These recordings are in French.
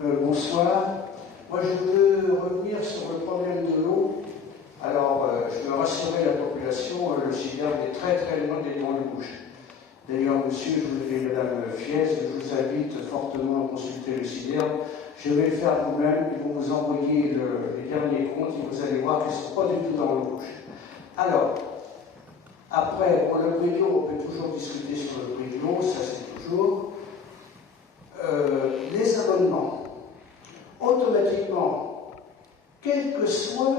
Bonsoir. Moi, je veux revenir sur le problème de l'eau. Alors, je veux rassurer la population, le CIDERM est très très loin des Lions de Bouche. D'ailleurs, monsieur, et madame Fiez, je vous invite fortement à consulter le CIDERM. Je vais le faire vous-même, ils vont vous envoyer les derniers comptes et vous allez voir qu'ils ne sont pas du tout dans l'eau bouche. Alors, après, pour le prix de l'eau, on peut toujours discuter sur le prix de l'eau, ça c'est toujours. Les abonnements, automatiquement, quel que soit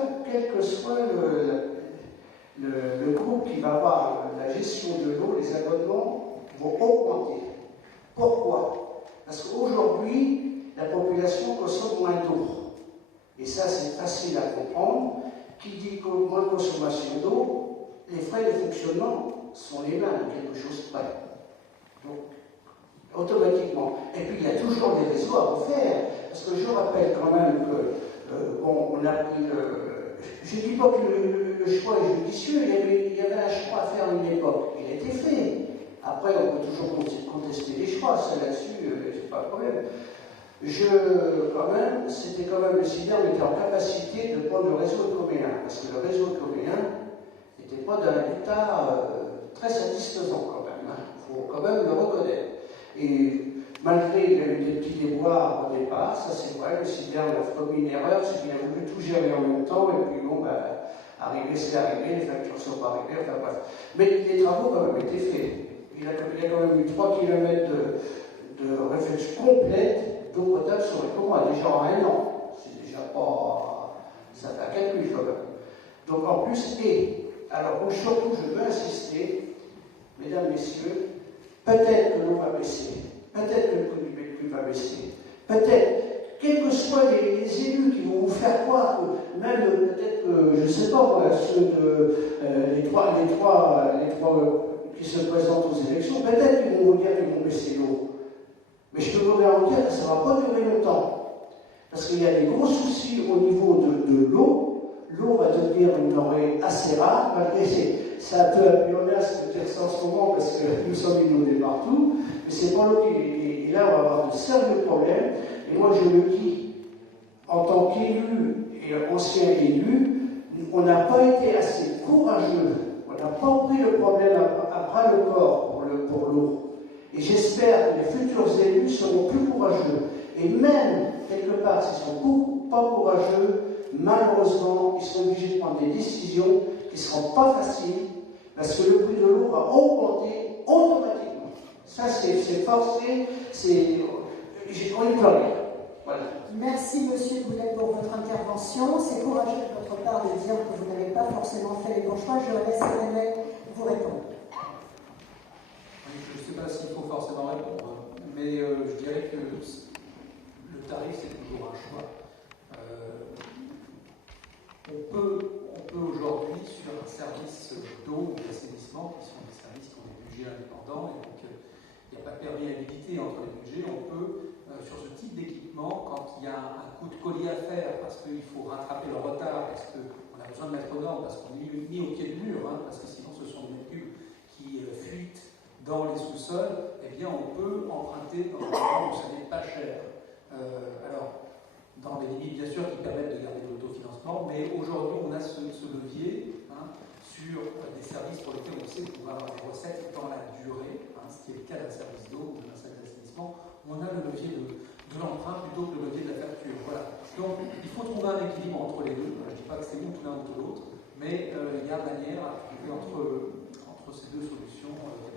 le groupe qui va avoir la gestion de l'eau, les abonnements vont augmenter. Pourquoi? Parce qu'aujourd'hui, la population consomme moins d'eau. Et ça, c'est facile à comprendre. Qui dit moins de consommation d'eau, les frais de fonctionnement sont les mêmes, quelque chose près. Donc, automatiquement. Et puis, il y a toujours des réseaux à refaire. Parce que je rappelle quand même que, bon, on a pris le... Je ne dis pas que le choix est judicieux, il y avait un choix à faire à une époque. Il a été fait. Après, on peut toujours contester les choix, ça là-dessus, c'est pas un problème. Quand même, c'était quand même le CIDERM était en capacité de prendre le réseau coméen, parce que le réseau coméen n'était pas d'un état très satisfaisant quand même. Il faut quand même le reconnaître. Et malgré des petits déboires au départ, ça c'est vrai, le CIDERM a commis une erreur, c'est qu'il a voulu tout gérer en même temps, et puis bon, c'est arrivé, les factures ne sont pas arrivées, enfin bref. Mais les travaux quand même étaient faits. Il y a quand même eu 3 km de réflexion complète d'eau potable sur les communs, déjà en un an. C'est déjà pas... ça fait un calcul quand même. Donc en plus, alors surtout je veux insister, mesdames, messieurs, peut-être que l'eau va baisser, peut-être que le prix du véhicule va baisser, peut-être, quels que soient les élus qui vont vous faire croire que même peut-être que, je ne sais pas, ceux de les trois qui se présentent aux élections, peut-être qu'ils vont vous dire qu'ils vont baisser l'eau. Mais je peux vous garantir que ça ne va pas durer longtemps. Parce qu'il y a des gros soucis au niveau de l'eau. L'eau va devenir une denrée assez rare, malgré c'est un peu pléonasme de dire ça en ce moment, parce que nous sommes inondés partout, mais c'est pas l'eau qui... Et là, on va avoir de sérieux problèmes. Et moi, je le dis, en tant qu'élu et ancien élu, on n'a pas été assez courageux. On n'a pas pris le problème à bras le corps pour l'eau. Et j'espère que les futurs élus seront plus courageux. Et même, quelque part, s'ils ne sont pas courageux, malheureusement, ils sont obligés de prendre des décisions qui ne seront pas faciles, parce que le prix de l'eau va augmenter automatiquement. Ça, c'est forcé, on n'y peut rien. Voilà. Merci, monsieur Boulet, pour votre intervention. C'est courageux de votre part de dire que vous n'avez pas forcément fait les bons choix. Je laisse René vous répondre. Je ne sais pas s'il faut forcément répondre, mais je dirais que le tarif, c'est toujours un choix. On peut aujourd'hui, sur un service d'eau ou d'assainissement, qui sont des services qui ont des budgets indépendants, et donc il n'y a pas de perméabilité entre les budgets, on peut, sur ce type d'équipement, quand il y a un coup de collier à faire, parce qu'il faut rattraper le retard, parce qu'on a besoin de mettre aux normes, parce qu'on est mis au pied du mur, parce que sinon ce sont des véhicules qui fuitent dans les sous-sols, eh bien on peut emprunter dans un endroit où ça n'est pas cher. Alors, dans des limites bien sûr qui permettent de garder l'autofinancement, mais aujourd'hui on a ce levier sur des services pour lesquels on sait qu'on va avoir des recettes dans la durée, ce qui est le cas d'un service d'eau ou d'un service d'assainissement, on a le levier de l'emprunt plutôt que le levier de la facture. Voilà. Donc il faut trouver un équilibre entre les deux. Je ne dis pas que c'est ou l'un ou l'autre, mais il y a manière à trouver entre ces deux solutions.